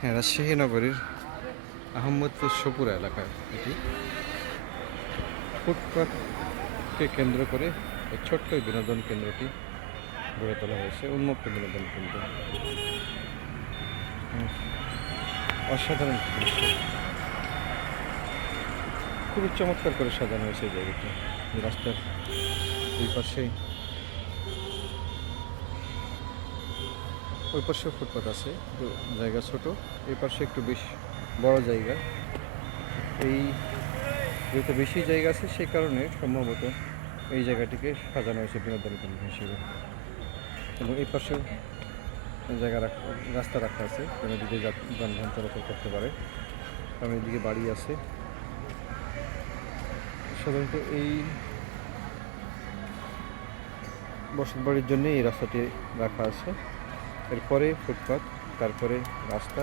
হ্যাঁ রাজশাহী নগরীর আহমদপুর সপুরা এলাকা এটি। ফুটপাথকে কেন্দ্র করে এই ছোট্ট বিনোদন কেন্দ্রটি গড়ে তোলা হয়েছে, উন্মুক্ত বিনোদন কেন্দ্র। অসাধারণ দৃশ্য। খুবই চমৎকার করে সাজানো হয়েছে এই জায়গাটি। রাস্তার দুই পাশে ওই পাশে ফুটপাথ আছে, একটু জায়গা ছোট। এই পাশে একটু বেশ, বড় জায়গা। এই যেহেতু বেশি জায়গা আছে সেই কারণে সম্ভবত এই জায়গাটিকে সাজানো হয়েছে বিনোদন কেন্দ্র হিসেবে। এবং এই পাশেও জায়গা রাখা, রাস্তা রাখা আছে, যেন দিকে যানবাহন চলাচল করতে পারে। কারণ এদিকে বাড়ি আছে। সাধারণত এই বসত বাড়ির জন্য এই রাস্তাটি রাখা আছে। এরপরে ফুটপাথ তারপরে রাস্তা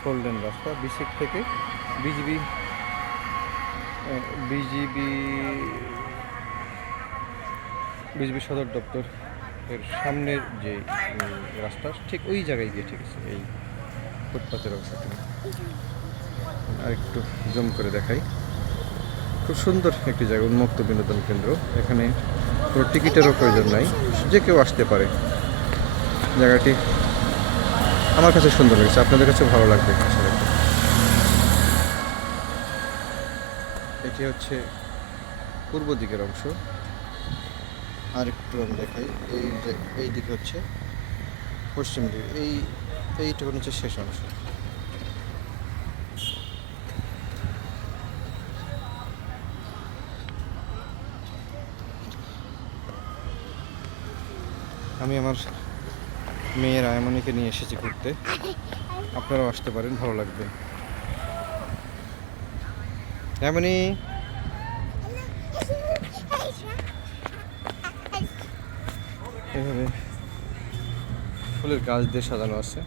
ফোর লেন রাস্তা বিসিক থেকে বিজিবি বিজিবি বিজিবি সদর দপ্তর এর সামনের যে রাস্তা, ঠিক ওই জায়গায় গিয়ে ঠিক আছে, এই ফুটপাথের অবস্থাটি। আর একটু জুম করে দেখাই। খুব সুন্দর একটি জায়গা, উন্মুক্ত বিনোদন কেন্দ্র। এখানে কোনো টিকিটেরও প্রয়োজন নাই। যে কেউ আসতে পারে। জায়গাটি আমার কাছে সুন্দর লেগেছে, আপনাদের কাছে ভালো লাগবে এটি হচ্ছে পূর্ব দিকের অংশ। আর একটু আমি দেখাই, এই যে, এই দিকে হচ্ছে পশ্চিম দিকে, এই এইটুকু হচ্ছে শেষ অংশ। আমি আমার মেয়ের আয়মনিকে নিয়ে এসেছি ঘুরতে। আপনারাও আসতে পারেন, ভালো লাগবে। আয়মনি! এভাবে ফুলের গাছ দিয়ে সাজানো আছে।